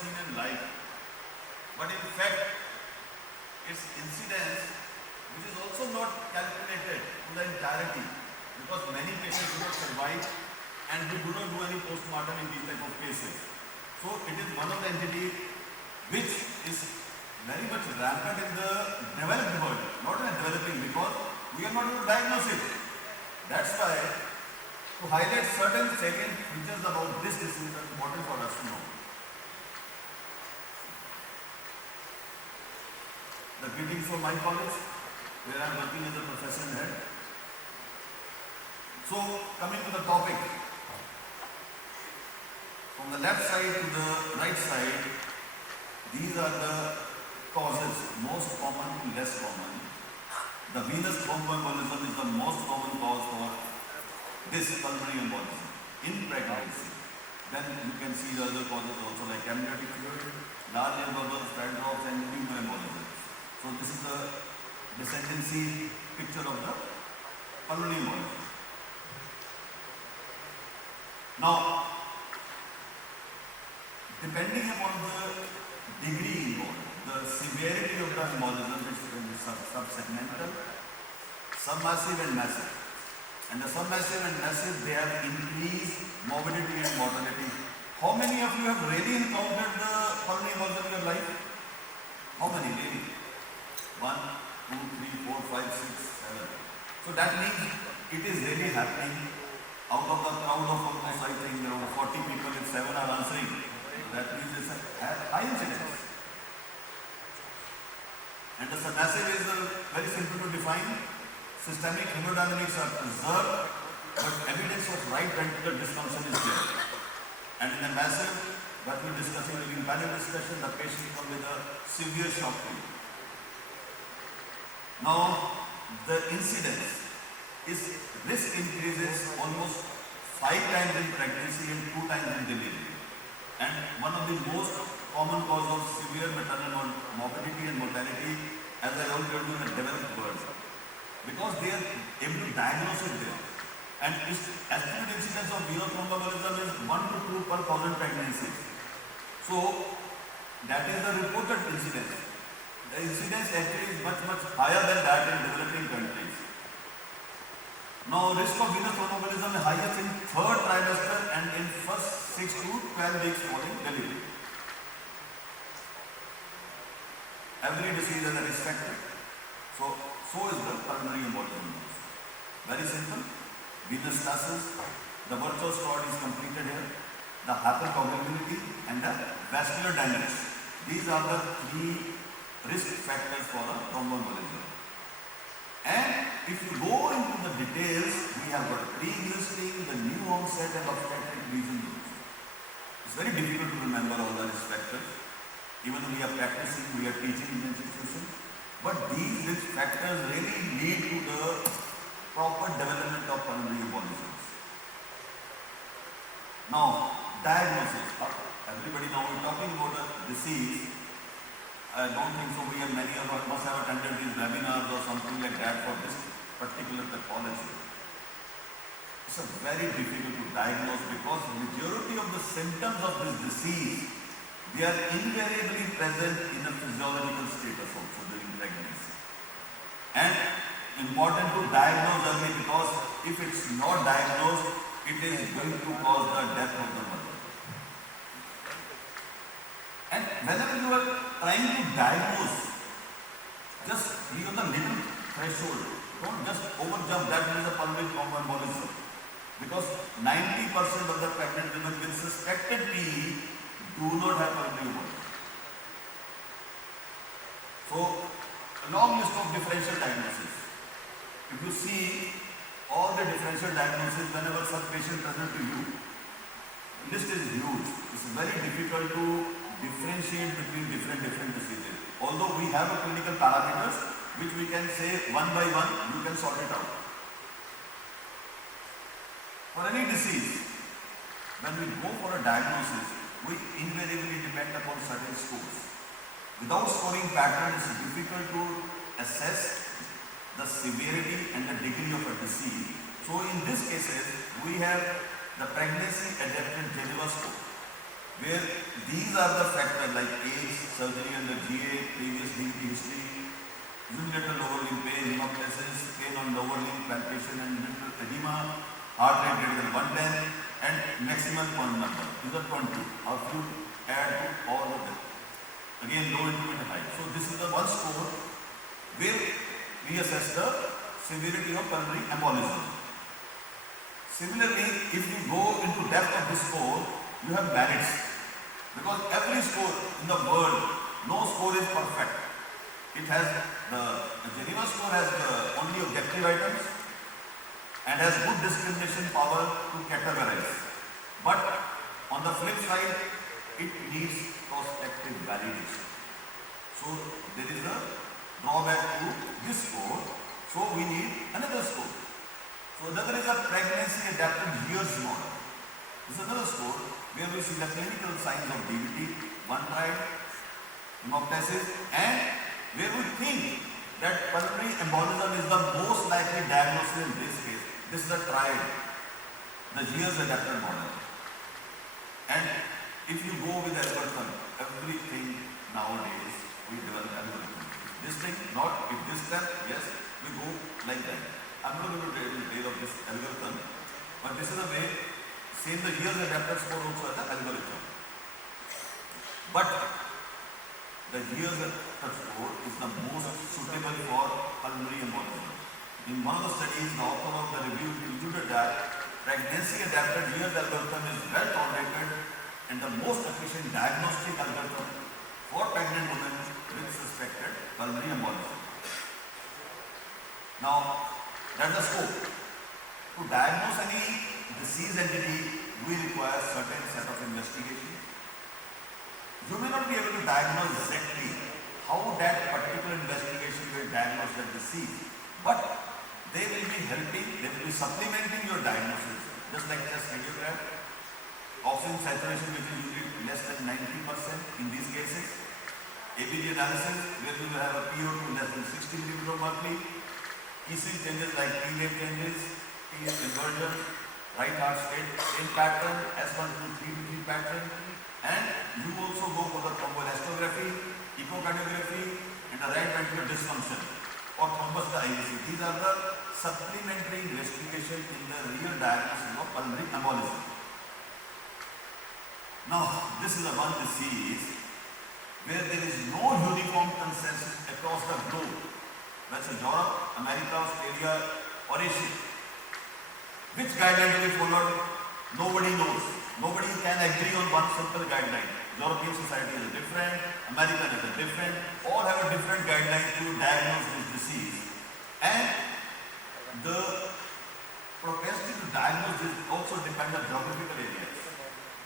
seen in life, but in fact, its incidence, which is also not calculated to the entirety, because many patients do not survive and we do not do any post-mortem in these type of cases. So it is one of the entities which is very much rampant in the developed world, not in the developing, because we are not able to diagnose it. That's why to highlight certain salient features about this disease is important for us to know. The greetings from my college, where I am working as a professor and head. So, coming to the topic, from the left side to the right side, these are the causes, most common to less common. The venous thromboembolism is the most common cause for this pulmonary embolism in pregnancy. Then you can see the other causes also like amniotic fluid, large air bubbles, fat drops, and pneumoembolism. So this is the descendancy picture of the pulmonary embolism. Now, depending upon the degree involved, the severity of the embolism is subsegmental, submassive and massive. And the submassive and massive, they have increased morbidity and mortality. How many of you have really encountered the pulmonary embolism in your life? How many really? 1, 2, 3, 4, 5, 6, 7. So that means it is really happening. Out of the crowd of almost, I think, around 40 people, if 7 are answering, that means it's a high incidence. And the submassive is very simple to define. Systemic hemodynamics are preserved, but evidence of right ventricular dysfunction is there. And in the massive, what we are discussing during panel discussion, the patient comes with a severe shock pain. Now, the incidence is risk increases almost 5 times in pregnancy and 2 times in delivery. And one of the most common cause of severe maternal morbidity and mortality, as I already told you, in the developed world, because they are able to diagnose it there. And its estimated incidence of venous thromboembolism is 1 to 2 per 1,000 pregnancies. So that is the reported incidence. The incidence actually is much higher than that in developing countries. Now, risk of venous thromboembolism is highest in 3rd trimester and in first 6 to 12 weeks following delivery. Every disease has a risk factor. So is the pulmonary embolism. Very simple. Venous stasis, the virtuous cord is completed here, the hypercoagulability and the vascular damage. These are the 3 risk factors for a thromboembolism. And if you go into the details, we have got pre-existing, the new onset and obstetric reasons. It's very difficult to remember all the risk factors. Even though we are practicing, we are teaching in the institution. But these risk factors really lead to the proper development of pulmonary embolisms. Now, diagnosis. Everybody now is talking about a disease. I don't think so. We have many of us must have attended these webinars or something like that for this particular pathology. It's very difficult to diagnose because majority of the symptoms of this disease, they are invariably present in a physiological status also during pregnancy. And important to diagnose early because if it's not diagnosed, it is going to cause the death of the mother. And whenever you are trying to diagnose, just be on the little threshold. Don't just overjump that there is a pulmonary thromboembolism. Because 90% of the pregnant women with suspected PE do not have pulmonary embolism. So, a long list of differential diagnoses. If you see all the differential diagnoses whenever such patient present to you, the list is huge. It's very difficult to differentiate between different diseases. Although we have a clinical parameters which we can say one by one, you can sort it out. For any disease, when we go for a diagnosis, we invariably depend upon certain scores. Without scoring pattern, it's difficult to assess the severity and the degree of a disease. So in these cases, we have the pregnancy adapted Geneva score. where these are the factors like age, surgery under GA, previous DVT history, unilateral lower limb pain, hemoptysis, pain on lower limb, palpation and mental edema, heart rate greater than 110, and maximum point number. These are 20. How you add to all of them? Again, low, intermediate, high. So this is the one score where we assess the severity of pulmonary embolism. Similarly, if you go into depth of this score, you have merits. Because every score in the world, no score is perfect. It has the Geneva score has only objective items and has good discrimination power to categorize. But on the flip side, it needs prospective validation. So there is a drawback to this score. So we need another score. So another is a pregnancy adapted years model. This is another score where we see the clinical signs of DVT, one triad, hemoptysis, and where we think that pulmonary embolism is the most likely diagnosis in this case. This is a triad, the years adapted model. And if you go with algorithm, everything nowadays we develop algorithm. This thing, not if this step, yes, we go like that. I'm not going to tell you the detail of this algorithm, but this is a way, same the years adapted score also as an algorithm. But the years adapted score is the most suitable for pulmonary embolism. In one of the studies, the author of the review concluded that pregnancy adapted years algorithm is well tolerated and the most efficient diagnostic algorithm for pregnant women with suspected pulmonary embolism. Now, that's the scope. To diagnose any disease entity, we require certain set of investigation. You may not be able to diagnose exactly how that particular investigation will diagnose that disease, but they will be helping, they will be supplementing your diagnosis, just like chest radiograph, oxygen saturation which is usually less than 90% in these cases, ABG analysis where you will have a PO2 less than 60 millimeter mercury, ECG changes like T-wave changes, T-wave inversion, right heart state, same pattern, S1 to 3 to 3 pattern, and you also go for the thromboelastography, echocardiography, and the right ventricular dysfunction or thrombus the IVC. These are the supplementary investigation in the real diagnosis of pulmonary embolism. Now, this is a one disease where there is no uniform consensus across the globe. That's in Europe, America, Australia, or Asia. Which guideline do we follow? Nobody knows. Nobody can agree on one simple guideline. European society is different, American is different, all have a different guideline to diagnose this disease. And the propensity to diagnose this also depends on geographical areas.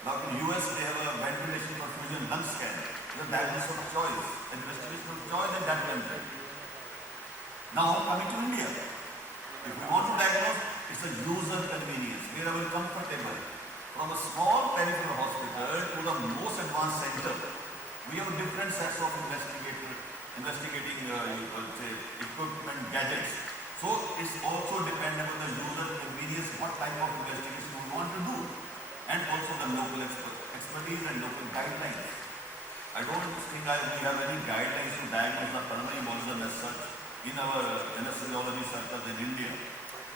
Now in US they have a ventilation perfusion lung scan, the diagnosis of choice, investigation of choice and that ventilation. Now coming to India, if we want to diagnose, it's a user convenience, wherever comfortable. From a small peripheral hospital to the most advanced center, we have different sets of investigating equipment, gadgets. So it's also dependent on the user convenience, what type of investigation we want to do, and also the local expertise and local guidelines. I don't think we have any guidelines to diagnose the pulmonary embolism as such in our anesthesiology circles in India.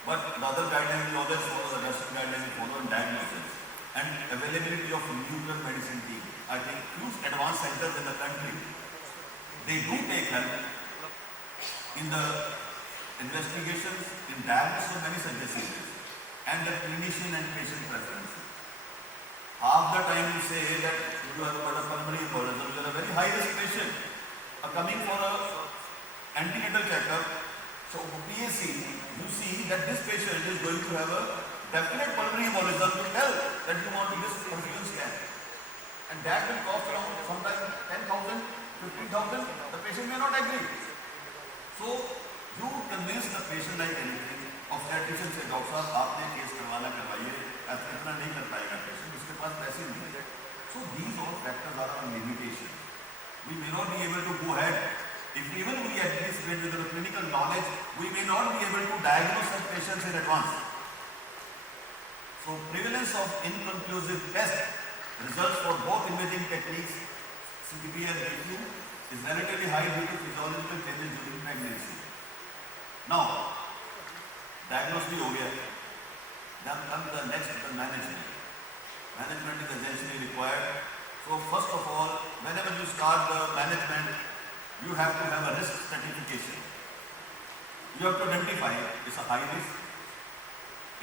But the other guidelines we always follow, the Western guidelines we follow in diagnosis. And availability of nuclear medicine team. I think huge advanced centers in the country, they do take help in the investigations, in diagnosis of many such diseases, and the clinician and patient preferences. Half the time you say that you have got a pulmonary embolism, you are a very high risk patient, coming for a antenatal checkup. So for PAC, you see that this patient is going to have a definite pulmonary embolism to tell that you want to do this perfusion scan. And that will cost around sometimes 10,000, 15,000. The patient may not agree. So you convince the patient like anything. Obstetrician say, doctor साहब आपने case करवाना करवाइए, ऐसा इतना नहीं कर पाएगा patient, उसके पास पैसे नहीं है. So these all factors are our limitation. We may not be able to go ahead. If even we at least with the clinical knowledge, we may not be able to diagnose such patients in advance. So prevalence of inconclusive tests Results for both imaging techniques, CTP and VQ, is relatively high due to physiological changes during pregnancy. Now, diagnosis हो गया, then comes the next, the management. Management is essentially required. So first of all, whenever you start the management, you have to have a risk stratification. You have to identify it's a high risk,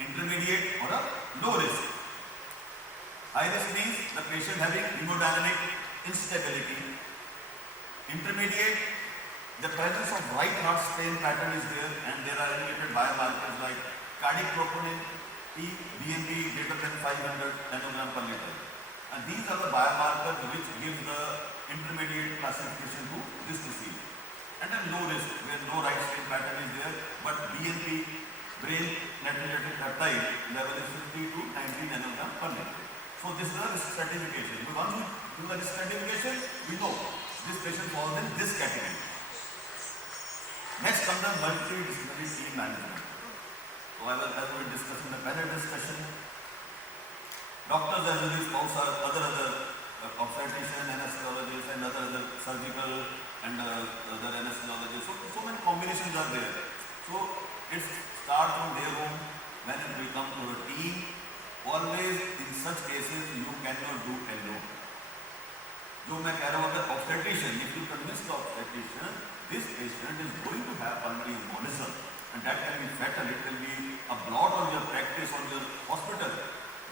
intermediate or a low risk. High risk means the patient having hemodynamic instability. Intermediate, the presence of right heart strain pattern is there, and there are indicated biomarkers like cardiac troponin, P, BNP greater than 500 nanogram per liter. And these are the biomarkers which give the intermediate classification to this disease. And then low risk, where no right strain pattern is there, but BNP, brain natriuretic peptide level is 50 to 90 nanogram per liter. So this is a risk stratification. Once we do the risk stratification, we know this patient falls in this category. Next comes the multidisciplinary team management. So as we were discussing the panel discussion, doctors as well as spouse are other obstetrician, anesthesiologists and other surgical and other anesthesiologists. So many combinations are there. So it starts from their home. When it becomes to a team, always in such cases you cannot do alone. जो मैं कह रहा हूँ, अगर obstetrician, if you convince the obstetrician, this patient is going to have pulmonary embolism, and that can be fatal. It will be a blot on your practice, on your hospital.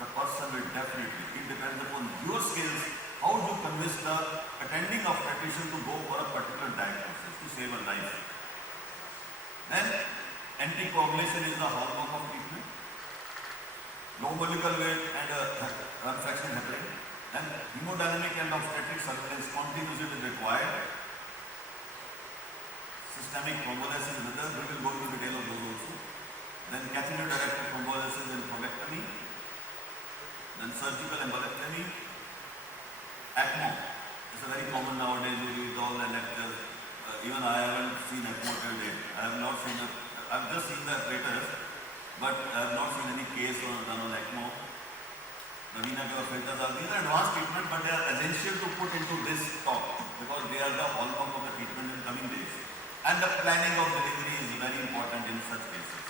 The person will definitely, it depends upon your skills, how you convince the attending obstetrician to go for a particular diagnosis to save a life. Then anticoagulation is the hallmark of treatment. Low molecular weight and run fraction heparin. And hemodynamic and obstetric surveillance continuously is required. Systemic thrombolysis with us, we will go into detail of those also. Then catheter-directed thrombolysis and thrombectomy. Then surgical embolectomy. ECMO. It's a very common nowadays, we read all the lectures. Even I haven't seen ECMO till date. I have not seen I've just seen the apparatus, but I have not seen any case done on ECMO. The vena cava filters are, these are advanced treatment, but they are essential to put into this talk because they are the hallmark of the treatment in coming days. And the planning of delivery is very important in such cases.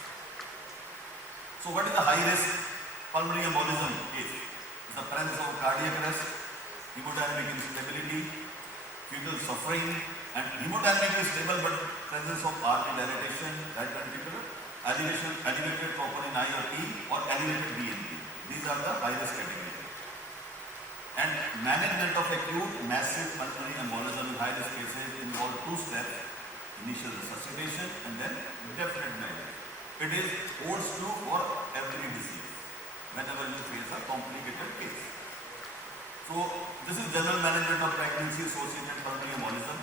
So what is the high risk pulmonary embolism case? It's the presence of cardiac arrest, hemodynamic instability, fetal suffering, and hemodynamically stable but presence of artery dilatation, right ventricular, elevated troponin I or T, or elevated BNP. These are the high risk category. And management of acute massive pulmonary embolism in high risk cases involve two steps: initial resuscitation and then definite measure. It is holds true for every disease whenever you face a complicated case. So this is general management of pregnancy associated pulmonary embolism,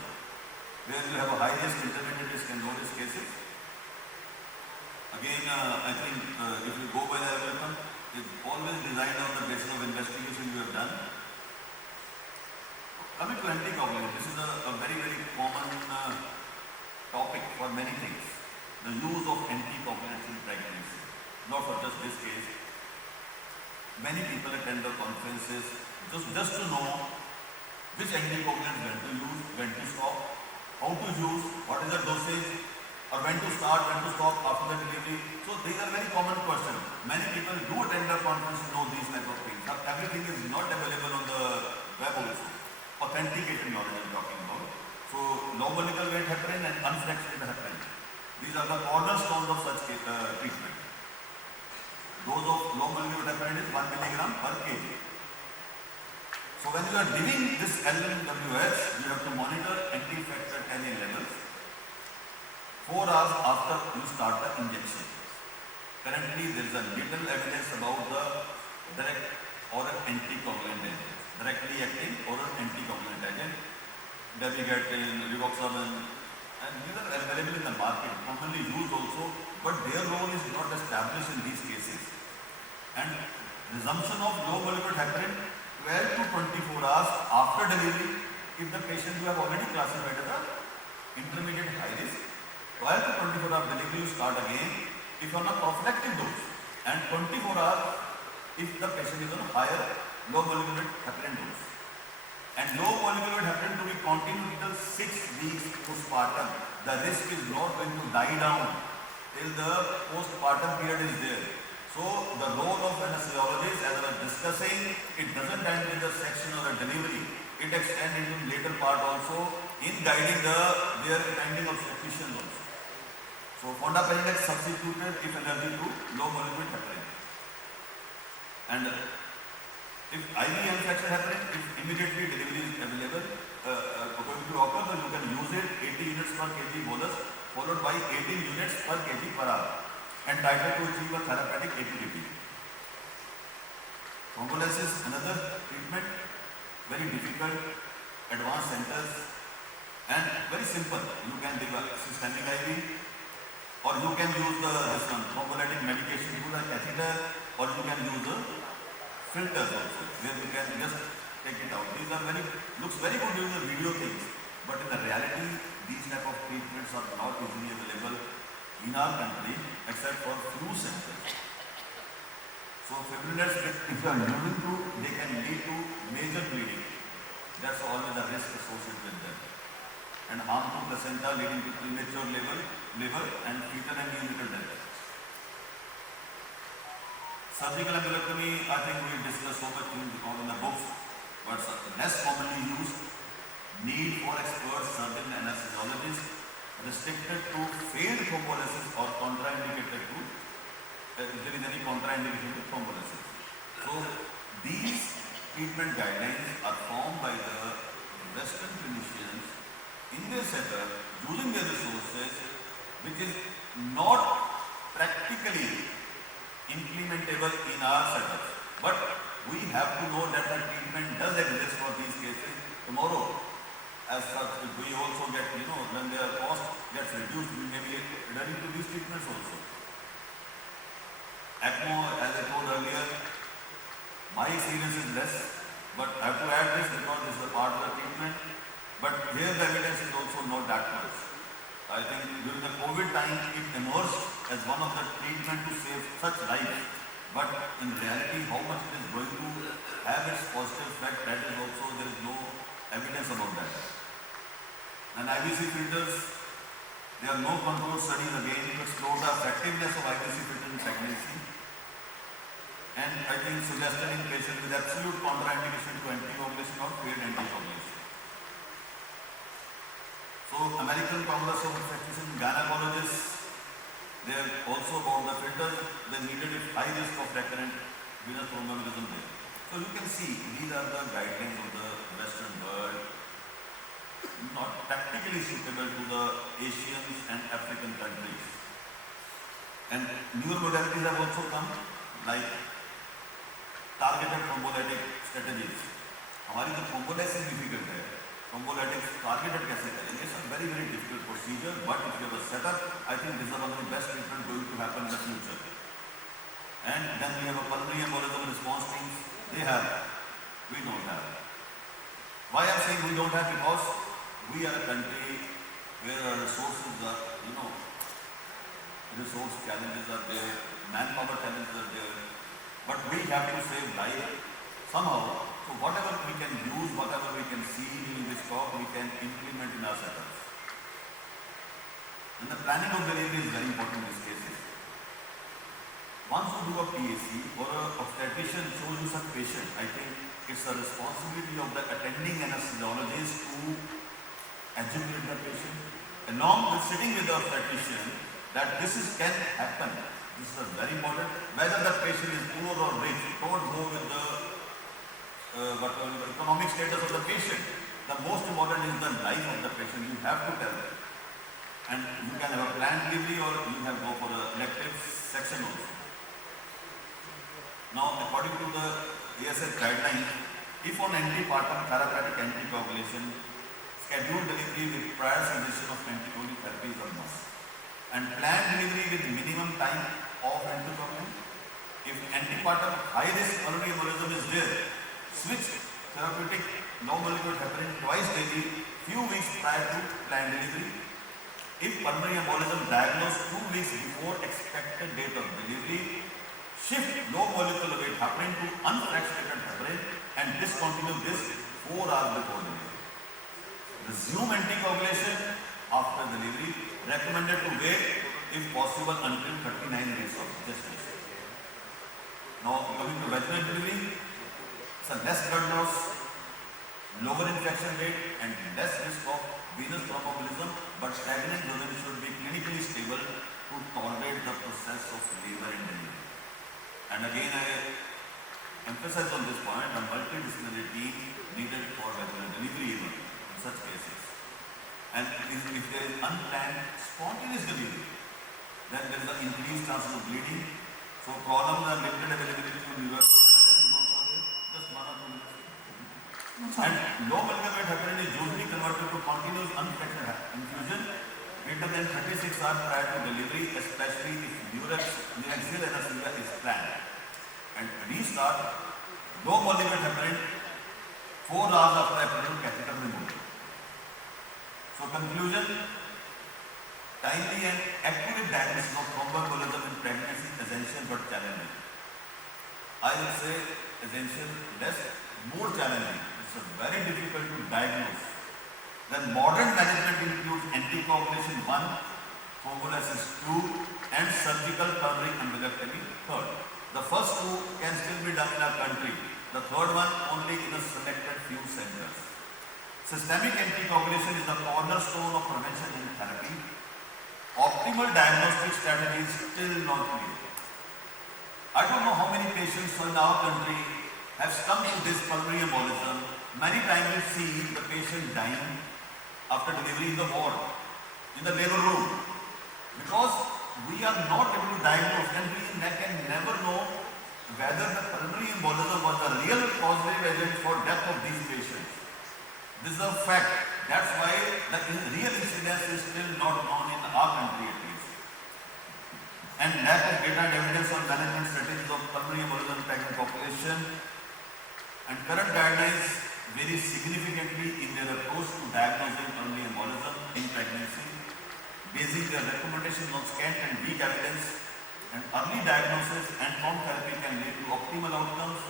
where you have a high risk, intermediate risk and low risk cases. Again, I think if you go by the algorithm, it's always designed on the basis of investigation you have done. Coming to anticoagulant, this is a very common topic for many things. The use of anticoagulants in pregnancy, not for just this case. Many people attend the conferences just to know which anticoagulant when to use, when to stop, how to use, what is the dosage, or when to start, when to stop after the delivery. So these are very common questions. Many people do attend the conference to know these type of things. Now, everything is not available on the web also. Authenticated knowledge I'm talking about. So low molecular weight heparin and unfractionated heparin. These are the cornerstones of such treatment. Dose of low molecular weight heparin is 1 milligram per kg. So when you are giving this LMWH, you have to monitor anti-factor Xa levels 4 hours after you start the injection. Currently, there is a little evidence about the direct oral anticoagulant agent, directly acting oral anticoagulant agent, dabigatran, rivaroxaban, and these are available in the market, commonly used also, but their role is not established in these cases. And resumption of low molecular heparin 12 to 24 hours after delivery, if the patient you have already classified as an intermediate high risk, 12 to 24 hours delivery you start again if on a prophylactic dose, and 24 hours if the patient is on a higher low molecular weight heparin dose. And low molecular weight heparin to be continued till 6 weeks postpartum. The risk is not going to die down till the postpartum period is there. So the role of anesthesiologist, as I was discussing, it doesn't end with the section or the delivery. It extends into later part also in guiding their attending obstetricians also. So fondaparindex substituted if allergy to low molecular weight heparin. And if IV infection heparin, if immediately delivery is available, going to occur, then you can use it 80 units per kg bolus followed by 18 units per kg per hour and titrate to achieve a therapeutic ATDP. Thrombolysis, another treatment, very difficult, advanced centers and very simple. You can give a systemic IV or you can use this one, thrombolytic medication through the catheter, or you can use the filters also, where you can just take it out. These are looks very good during the video things, but in the reality, these type of treatments are not easily available in our country except for few centers. So fibrillators, if you are using to, they can lead to major bleeding. That's always a risk associated with them. And harm to placenta leading to premature labor and fetal and neonatal death. Surgical embolectomy, I think we discussed so much in the books, but less commonly used, need for expert surgeon anesthesiologists, restricted to failed thrombolysis or contraindicated to, if there is any contraindication to thrombolysis. So these treatment guidelines are formed by the Western clinicians in their setup using their resources, which is not practically implementable in our setup. But we have to know that the treatment does exist for these cases tomorrow. As such, if we also get, when their cost gets reduced, we may be adhering to these treatments also. ECMO, as I told earlier, my experience is less, but I have to add this because this is a part of the treatment. But here the evidence is also not that much. I think during the COVID time, it emerged as one of the treatment to save such lives. But in reality, how much it is going to have its positive effect, that is also, there is no evidence about that. And IVC filters, there are no control studies again to explore the effectiveness of IVC filter in pregnancy. And I think suggested in patients with absolute contraindication to anticoagulation or failed anticoagulation. So American Congress of Obstetricians and Gynecologists, they have also about the filters, they needed a high risk of recurrent venous thromboembolism there. So you can see, these are the guidelines of the Western world, not practically suitable to the Asian and African countries. And newer modalities have also come, like targeted thrombolytic strategies. हमारी जो thrombolysis difficult है, thrombolytics targeted कैसे करेंगे? It's a very difficult procedure, but if you have a setup, I think this is one of the best treatment going to happen in the future. And then we have a pulmonary embolism response teams. They have, we don't have. Why I'm saying we don't have? Because we are a country where our resources are, resource challenges are there, manpower challenges are there, but we have to save life somehow. So whatever we can use, whatever we can see in this talk, we can implement in our setups. And the planning of delivery is very important in these cases. Once you do a PAC or an obstetrician shows you some patient, I think it's the responsibility of the attending anesthesiologist to educate the patient, along with sitting with the obstetrician, that can happen. This is very important. Whether the patient is poor or rich, don't go with the economic status of the patient. The most important is the life of the patient. You have to tell them. And you can have a planned delivery or you have go for an elective section also. Now, according to the ASF guidelines, if on antepartum therapeutic anticoagulation, scheduled delivery with prior cessation of anticoagulant therapy is a must. And planned delivery with minimum time of anticoagulant. If antepartum high risk pulmonary embolism is there, switch therapeutic low molecular heparin twice daily, few weeks prior to planned delivery. If pulmonary embolism diagnosed 2 weeks before expected date of delivery, shift low molecular weight heparin to unfractionated heparin and discontinue this 4 hours before delivery. Resume anticoagulation after delivery. Recommended to wait if possible until 39 days of gestation. Now coming to vaginal delivery, it's a less blood loss, lower infection rate and less risk of venous thromboembolism, but stagnant women should be clinically stable to tolerate the process of labor and delivery. And again I emphasize on this point, a multidisciplinary team needed for vaginal delivery even in such cases. And if there is unplanned spontaneous delivery, then there is an increased chances of bleeding. So problems are limited availability to universal emergency is also there. Just 1 or 2 minutes. And low molecular weight heparin is usually converted to continuous unfractured infusion greater than 36 hours prior to delivery, especially if neuraxial anesthesia is planned. And restart low molecular weight heparin 4 hours after epidural catheter removal. So conclusion, timely and accurate diagnosis of thromboembolism in pregnancy is essential but challenging. I would say essential, less, more challenging. It's very difficult to diagnose. Then modern management includes anticoagulation 1, thrombolysis 2 and surgical pulmonary embolectomy 3rd. The first 2 can still be done in our country. The third one only in a selected few centers. Systemic anticoagulation is the cornerstone of prevention and therapy. Optimal diagnostic strategy is still not clear. I don't know how many patients in our country have come to this pulmonary embolism. Many times you see the patient dying after delivery in the ward, in the labor room, because we are not able to diagnose and we can never know whether the pulmonary embolism was the real causative agent for death of these patients. This is a fact. That's why the real incidence is still not known in our country at least. And lack of data and evidence on management strategies of pulmonary embolism in pregnant population. And current guidelines vary significantly in their approach to diagnosing pulmonary embolism in pregnancy, basing their recommendations on scant and weak evidence. And early diagnosis and prompt therapy can lead to optimal outcomes.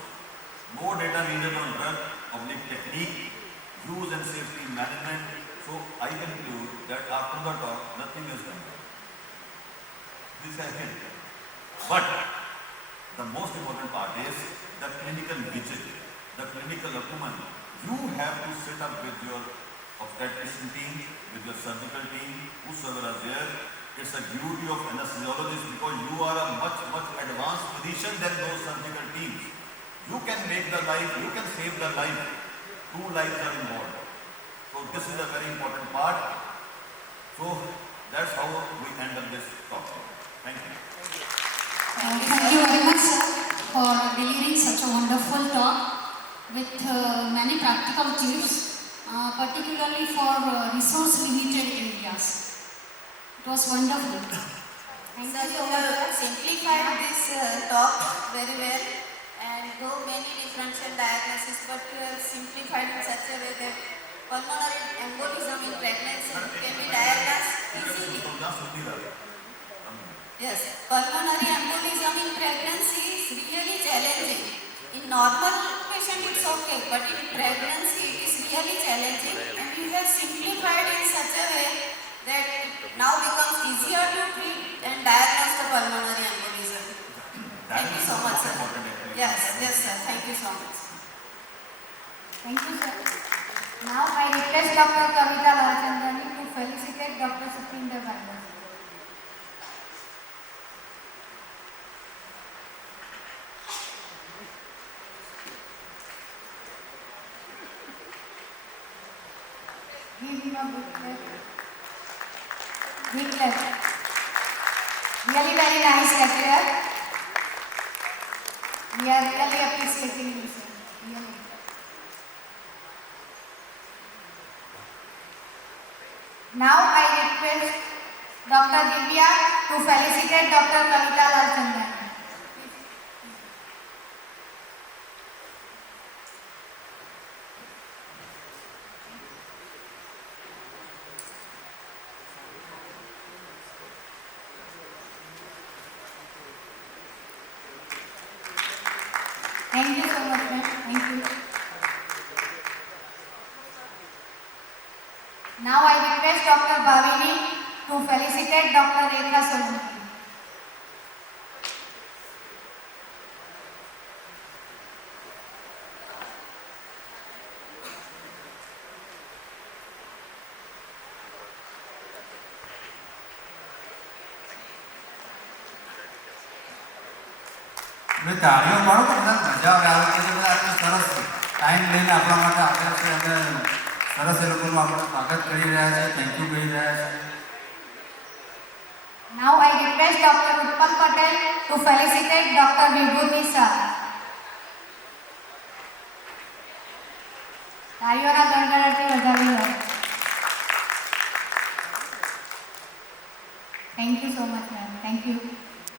More data needed on drug technique, use and safety management. So I conclude that after the talk, nothing is done. This I think. But the most important part is the clinical visit, the clinical acumen. You have to sit up with your obstetrician team, with your surgical team, whosoever are there. It's a duty of anesthesiologist because you are a much advanced physician than those surgical teams. You can make the life, you can save the life. 2 lives are involved. So this is a very important part. So that's how we end up this talk. Thank you. Thank you very much, sir, for delivering such a wonderful talk with many practical tips, particularly for resource-limited areas. It was wonderful. Thank you so much. Simplified this talk very well, and though many differential diagnoses, but you have simplified in such a way that pulmonary embolism in pregnancy can be diagnosed easily. Yes, pulmonary embolism in pregnancy is really challenging. In normal patient it's okay, but in pregnancy it is really challenging, and you have simplified in such a way that now becomes easier to treat and diagnose the pulmonary embolism. Thank you so much, sir. Yes, sir. Thank you so much. Thank you, sir. Now I request Dr. Kavita Lalchandani to felicitate Dr. Satwinder Gandhi. Give him a big clap. Big clap. Really very nice lecturer. We are really appreciating you, sir. Really. Now I request Dr. Divya to felicitate Dr. Kavita Lalchandani. Thank you so much, ma'am. Thank you. request Dr. Bhavini to felicitate Dr. Rekha Solanki. મેં તાળીઓ પાડો તો બધા મજા આવે આ વખતે બધા આટલું સરસ ટાઈમ લઈને આપણા માટે આવ્યા છે અને સરસ એ લોકોનું આપણે સ્વાગત કરી રહ્યા છે, થેન્ક યુ કહી રહ્યા છે. Now I request Dr. Utpal Patel to felicitate Dr. Vibhuti Shah. તાળીઓના ગણગણાટથી વધાવી હોય. Thank you so much, ma'am. Thank you.